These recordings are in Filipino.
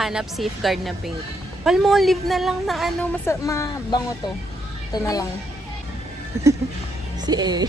Hanap safeguard na pink. Palmolive na lang na ano, mabango to. Ito na lang. Si A.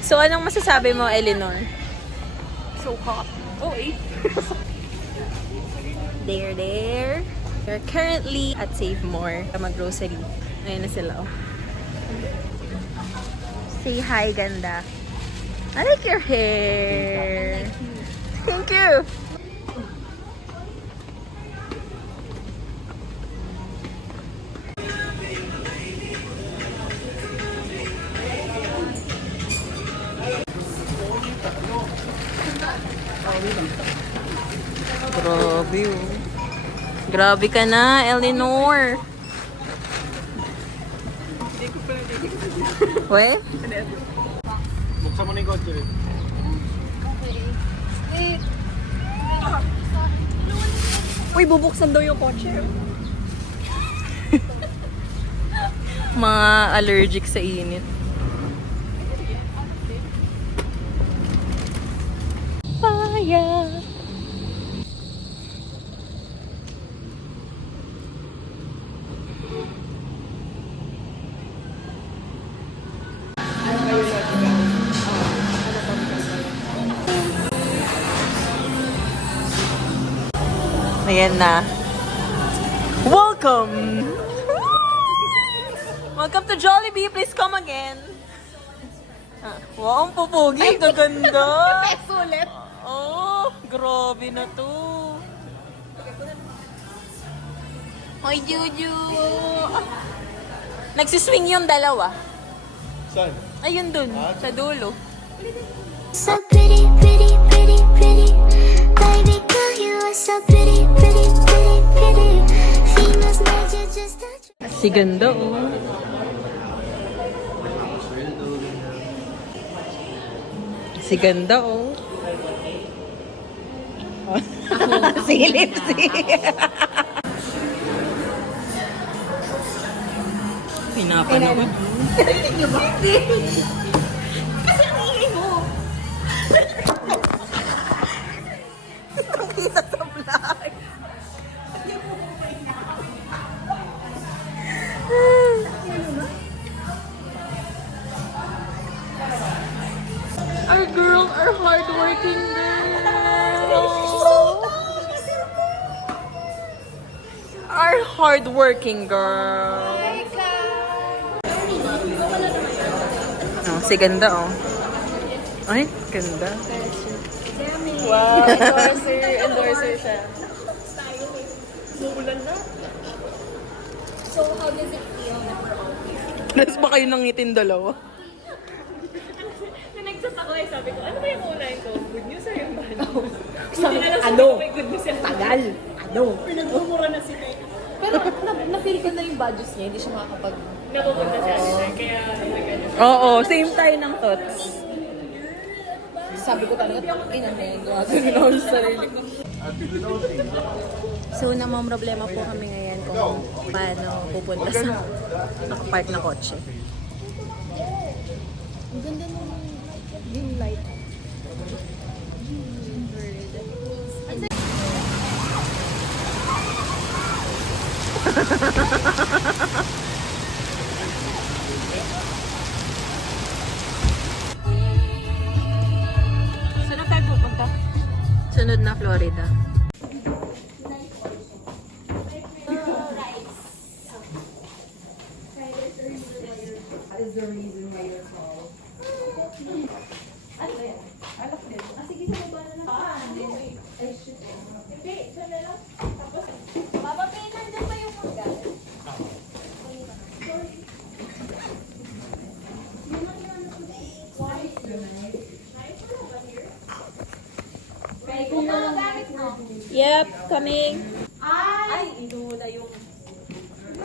So, anong masasabi mo, Eleanor? So hot. Oh, eh. There. We're currently at Save More. Mag-grocery. Ayun na sila. Oh. Say hi, ganda. I like your hair. Thank you. Grabe oh. Grabe ka na, Eleanor. We? Buksan mo na yung kotse. Uy, bubuksan daw yung kotse. Mga allergic sa init. Fire! Ayan na. Welcome! Welcome to Jollibee. Please come again. Wow, ang pupugi. Gaganda. Sulit. Oh, grabe na to. Hoy, Juju. Nagsiswing yung dalawa. Saan? Ayun dun, sa dulo. So pretty, pretty, pretty, pretty. Baby girl, you are so pretty, pretty, pretty, pretty. Females need you just a Si ganda, oh. Si ganda, oh. Si Lipsy. Pinapanood. Narinig niyo ba? Hindi. Kasi ang ingay mo. Nakita sa vlog. Our girl, our hardworking girl. Our hardworking girl. Oh, si ganda, oh. Ay, ganda. Wow, endorser siya. Umuulan na. So, how does it feel that we're all here? Nas ba kayo nangitin dalawa? Nung nag-chat ako sabi ko, ano ba yung unahin ko? Good news or yung bad news? Sabi, Hindi na lang ano? may good news yan. Tagal. Ano? Pinagmumura na si Kay. Pero na-feel ko na yung budgets niya, hindi siya makakapag... Napupunta siya nila, kaya nag-ano. Oo, same tayo ng thoughts. Sabi ko talaga, ina na yung gagawin ako sa sarili ko. So, namang problema po kami ngayon kung paano pupunta sa nakapark na kotse. Ang ganda nung dim light. Saan tayo pupunta? Sunod na Florida. Yep, coming. Ay, ito na yung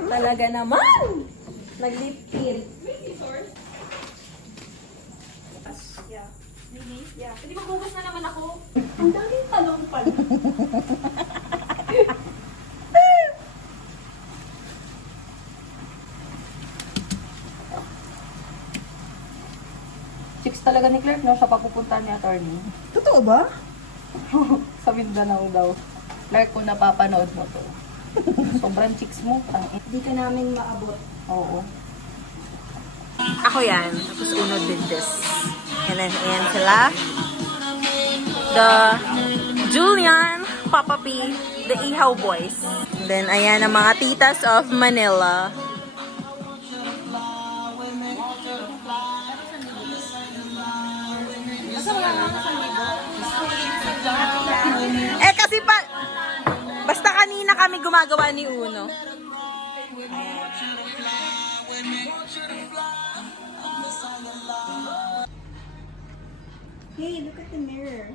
talaga naman. Naglipin. Yeah. Maybe? Yeah. Hindi magbukas na naman ako. Ang daming talong pala. Chicks talaga ni Clark, no? Sa papupunta ni attorney. Totoo ba? Sa Mindanao daw. Clark, kung napapanood mo to. Sobrang chicks mo. Hindi ka namin maabot. Oo. Ako yan. Tapos Uno did this. And then, ayan sila. The Julian, Papa P, the Ihaw Boys. And then, ayan ang mga titas of Manila. Kasi pa, basta kanina kami gumagawa ni Uno. Ayan. Hey, look at the mirror.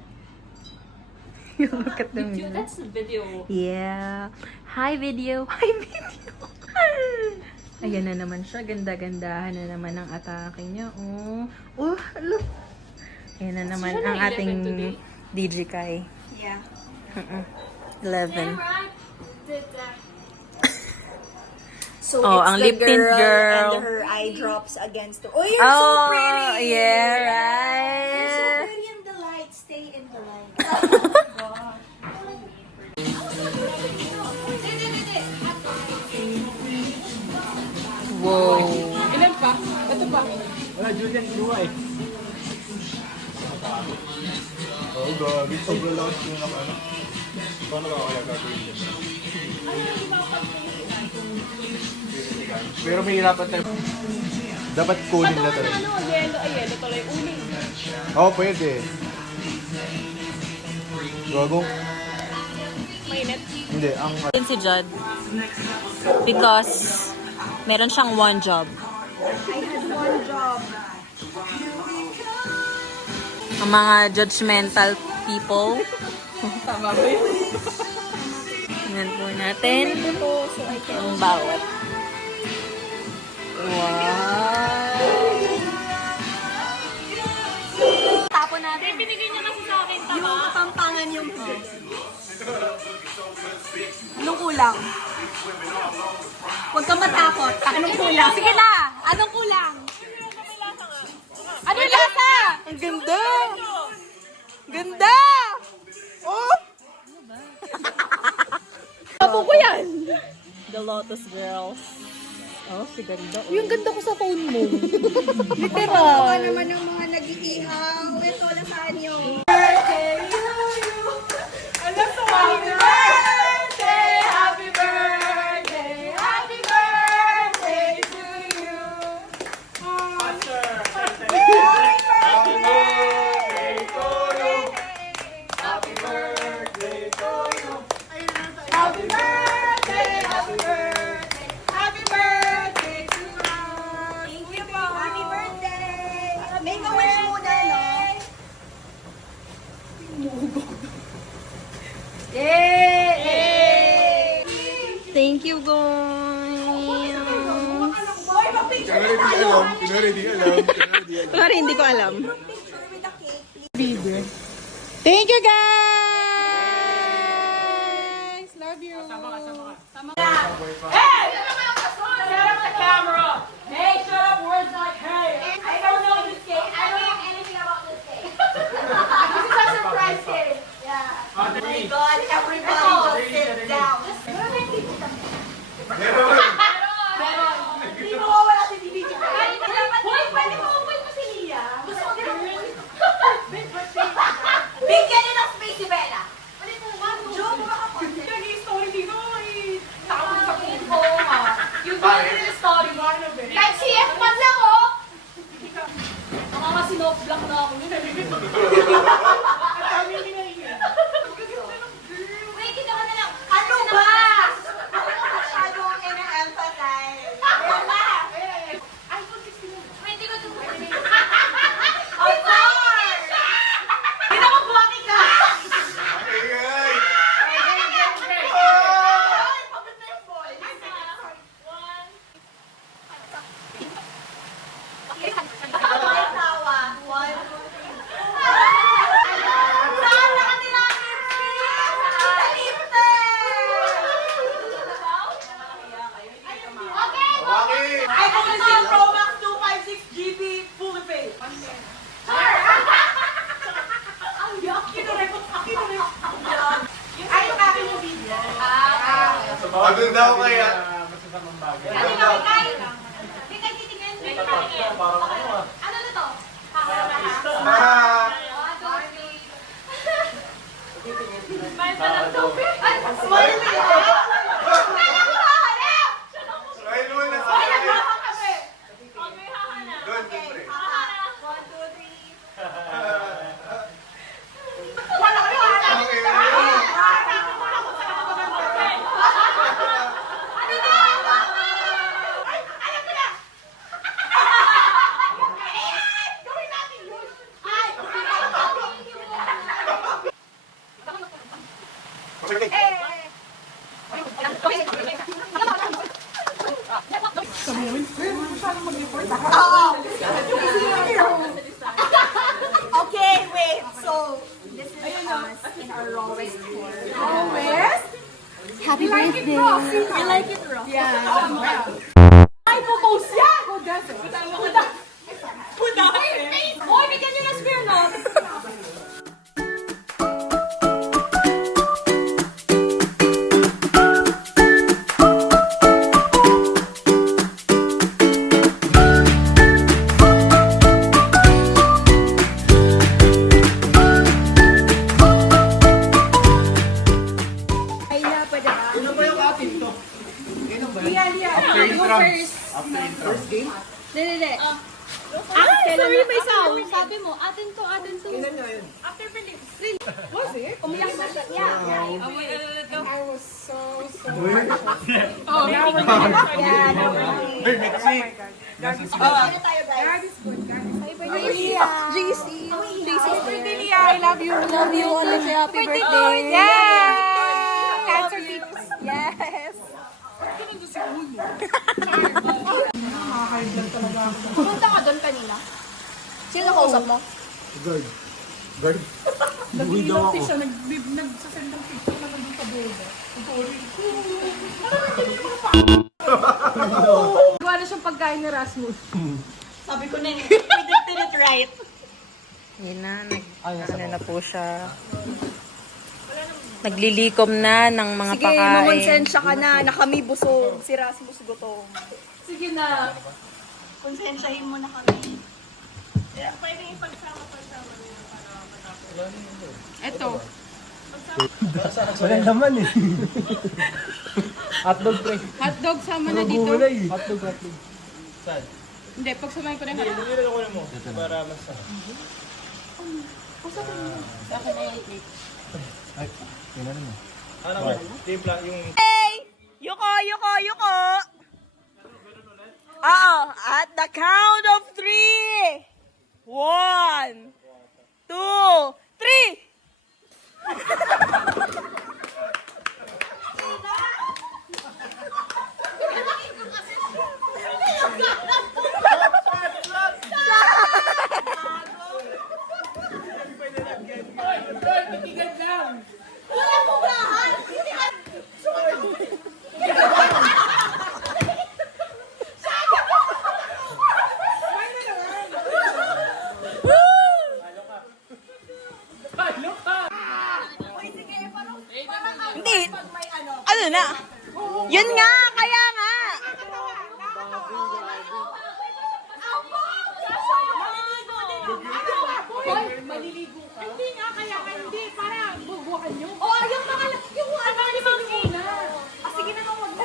Look at the mirror. That's the video. Yeah. Hi, video. Hi, video. Ayan na naman siya. Ganda-gandahan na naman ang atake niya. Oh, look. Ayan na naman ang ating DJ Kai. Yeah. 11. So Oh, it's ang the lip tint girl. and her eye drops against the... Oh, you're so pretty! Yeah, You're so right. pretty in the light. Stay in the light. Wow. Ilan pa? Ito pa. Wala, Julian, iwa eh. Oo, grabe. Sobrang lakas yun ang ano. Paano ka kaya gagawin yun? Pero may hirapan tayo. Dapat kunin na talaga. Yelo tuloy. Uling. Oo, pwede. Gago? Mainit. Hindi, ang... Yun si Judd. Because meron siyang one job. I had one job. Ang mga judgmental people. Tama ba yun? Tingnan po natin ang bawat. Wow! Tapon natin. Binigay niya kasi sa akin, tama? Yung kapampangan yung... Anong kulang? Huwag kang matakot. Anong kulang? Sige na! Anong kulang? Ano yung lasa? Ang ganda! Ganda! Oh! Tapo ko yan! The Lotus Girls. Oh, si ganda. Yung ganda ko sa phone mo. Literal. Ano naman ng mga nag-iihaw. Ito, lasaan nyo. Happy birthday! Make a wish muna, no? Yay! Thank you, guys. Kunwari di alam. Kunwari, hindi ko alam. Picture with the cake. Thank you, guys! Love you. Hey, shut up, words like hey. I don't know this cake. I don't know anything about this cake. This is a surprise cake. Yeah. Oh my God, everybody just sit down. Hindi mo mawala si DBG. Hoy, pwede mo open mo si Lia. Gusto ko din Bigyan niyo ng space si Bella. Joe, makakapunta. Yung story dito, takot sa puso. Oo nga. Yung story mo, ano ba? parang ano ah. Ano na to? Ah! Smile pa ng tubig. Ay, smile na yun. Kaya mo hahanap! Smile muna, Ay, smile. nagkakape. Okay, hahanap. Doon, siyempre. Hahanap. 1, 2, 3. Wala kayo hahanap. Okay, Hahanap mo na kung saan ako magandang. Ano na? Ay, alam ko na! Gawin natin yun! Ay! Okay, wait. So, this is us in our rawest form. Rawest? Happy birthday. You like it raw? Ay, pupose yan! Hoy, bigyan nyo ng spear, no? Ay na, pwede ba? Ano ba yung atin to? After intros. After intros. Hindi. Ay, sorry, may sound. Sabi mo, atin to. Kailan nga yun? After Philips. Umiyak na siya. Yeah. I was so Hey, Mitzi! Ano tayo, guys? JC. I love you. Love you. Always happy birthday. Yeah! Cancer tips. Yes! Punta ka doon kanina? Sino nakausap mo? Guard. Guard? Buhay daw ako. Gawa na siyang pagkain ni Rasmus. Sabi ko na, predicted it right. Yun na, ano na po siya. Naglilikom na ng mga Sige, pakain. mamonsensya ka na kami busog. Si Rasmus gutom. Sige na. Konsensyahin mo na kami. Pwede ipagsama Eto. Walang laman eh. Hotdog pre. Hotdog sama na dito. Gulay. Hotdog. Saan? Hindi, pagsamahin ko na yung hotdog. Hindi ko mo. Para mas Ay, tingnan mo. Ano mo? Timpla yung... Yuko! Oo, at the count of 3. 1, 2, 3! Hindi. Ano na? Yun nga, kaya nga. Maliligo ka? Hindi nga, kaya hindi. Para bubuhan nyo. Oh, yung mga yung ano ni Mangina. Sige na, huwag mo.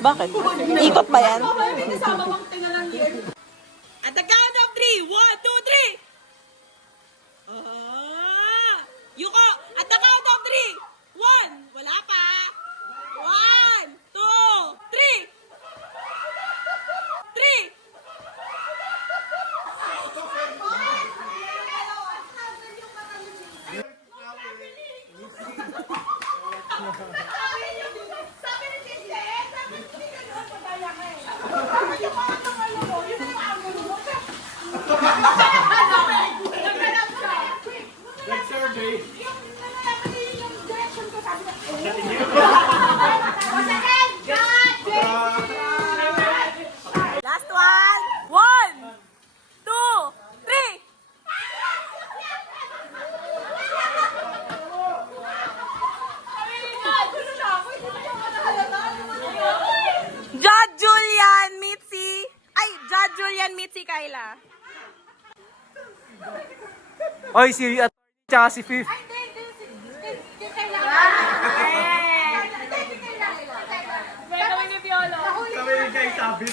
Bakit? Ikot ba yan? May kasama bang tingnan ng year? At the count of 3. 1, 2, 3. Yuko! At the count of 3. 1. Wala pa. 1, 2, 3. 3. Sabi ni Tinte, sabi ni Tinte, padaya ka eh. Sabi yung mga tangalo mo, yun yung angulo mo. Naghanap siya. Nag-survey. Yung nalaman niyo yung direction ko, sabi niya, oh. O sige! ulit si Kyla. Oy, si at tsaka si Fifth. Sabi ni Jay Sabit.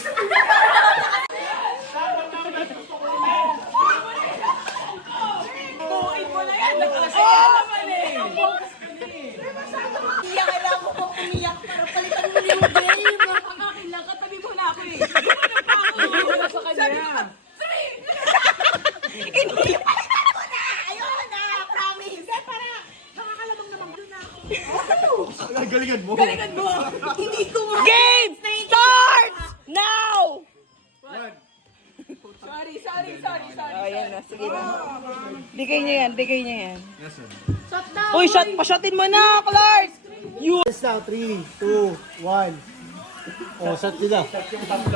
Kailangan ko pang umiyak para palitan mo yung game. Ang akin lang, katabi mo na ako eh. Sa kanya. Ayoko na, promise. Para nakakalabang naman doon na ako. Galingan mo. Galingan mo. Hindi ko mo. Game starts now! Sorry. Oh, yan na. Sige na. Bigay niya yan. Yes, sir. Shot down. Uy, pa-shotin mo na, Clark! Yes now, 3, 2, 1. Oh, shot nila.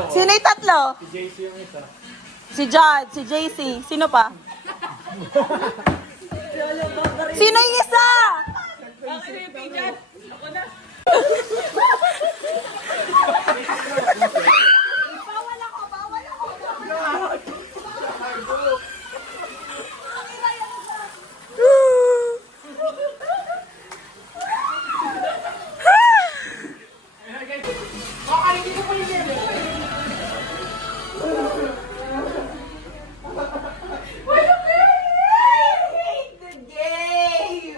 Sino yung tatlo? Si JC yung isa. Si Jad, si JC. Sino pa? Sino yung isa? The game.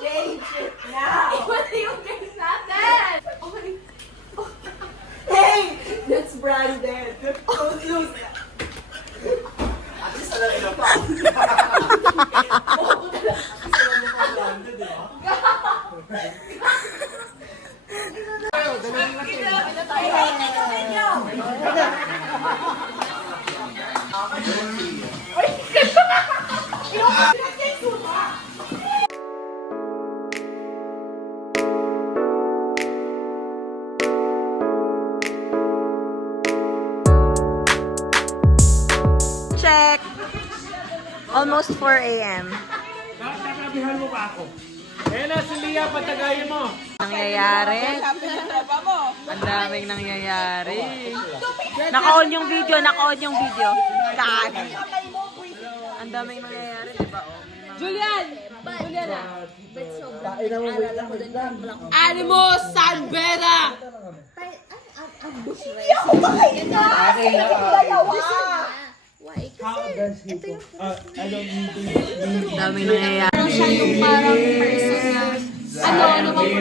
Change it now. Wala yung game natin. Hey, that's branded. Don't lose that. Check. Almost 4 a.m. Nakabihan mo pa ako. Kaya na, si Lia, patagayin mo. Nangyayari. Ang daming nangyayari. Naka-on yung video. Kaan. Ang daming nangyayari, di ba? Julian Animo Sanbera. Hindi ako makita. Ang daming nangyayari. Siya yung parang person na ano bang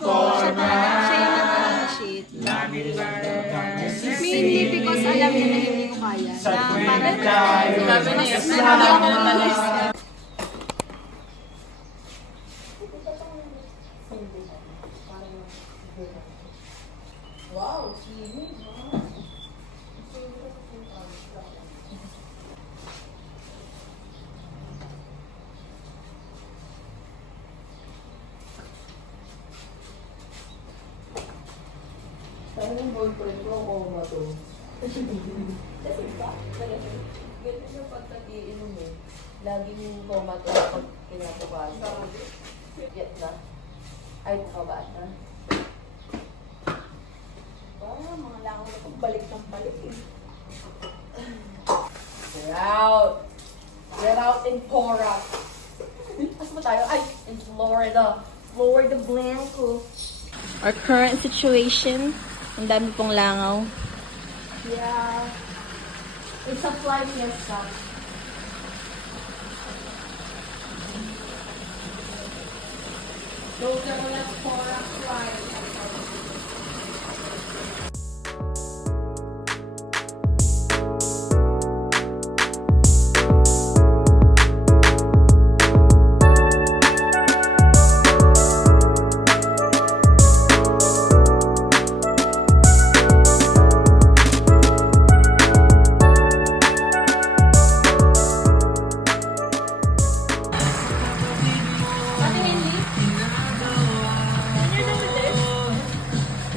program siya yung nag-initiate. Mainly because alam niya na hindi ko kaya. Na parang hindi ako matalis. Ganun yung pagkag-iinom eh. Laging coma to pag kinabukasan. Get na. Ay, nakabaan na. Mga langaw na kong balik ng balik eh. Get out! Get out in Pora! Asa ba tayo? Ay, in Florida. Florida Blanco. Our current situation. Ang dami pong langaw. Yeah. It's a fly fiesta. Those are let's pour a fly.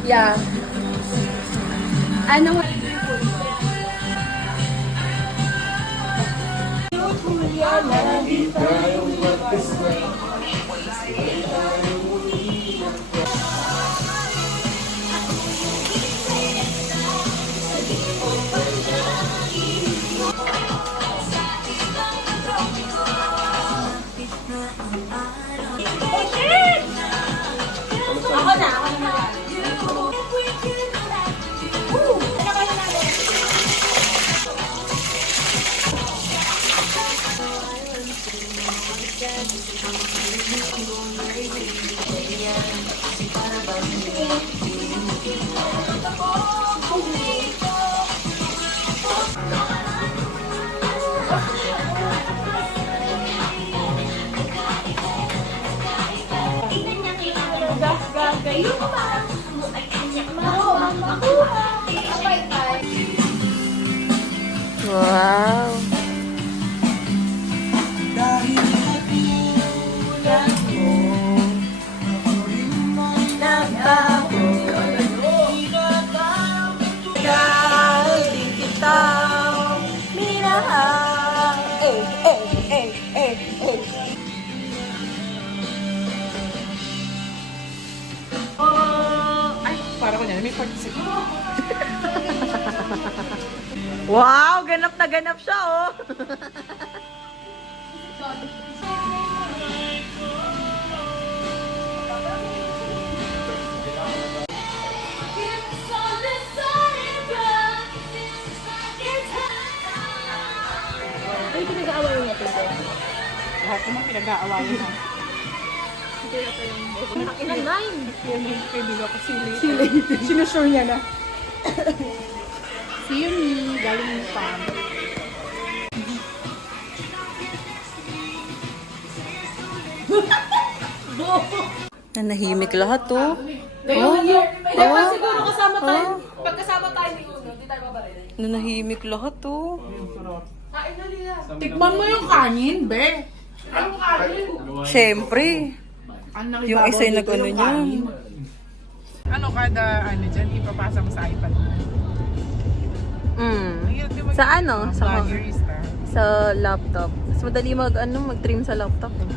Yeah. Ano? Wow. Para ko niya, may participate. Wow, ganap na ganap siya, oh. Ay, pinag-aaway mo natin. Lahat naman pinag-aawayan na. Ilan 9? Yan yung kaibigan ko, Sili. Sinusure niya na. Si Yumi, galing mo pa. Nanahimik lahat, oh. Dapat siguro kasama tayo. Pag kasama tayo ni Uno, di tayo mabaril. Nanahimik lahat, oh. Kain na nila. Tikman mo yung kanin, be. Anong kanin? Siyempre. Ang Yung isa yung nag-ano niya. Ano kada ano dyan, ipapasa mo sa iPad mo. Sa ano? Vloggerista. Sa laptop. Mas madali mag-trim sa laptop, eh.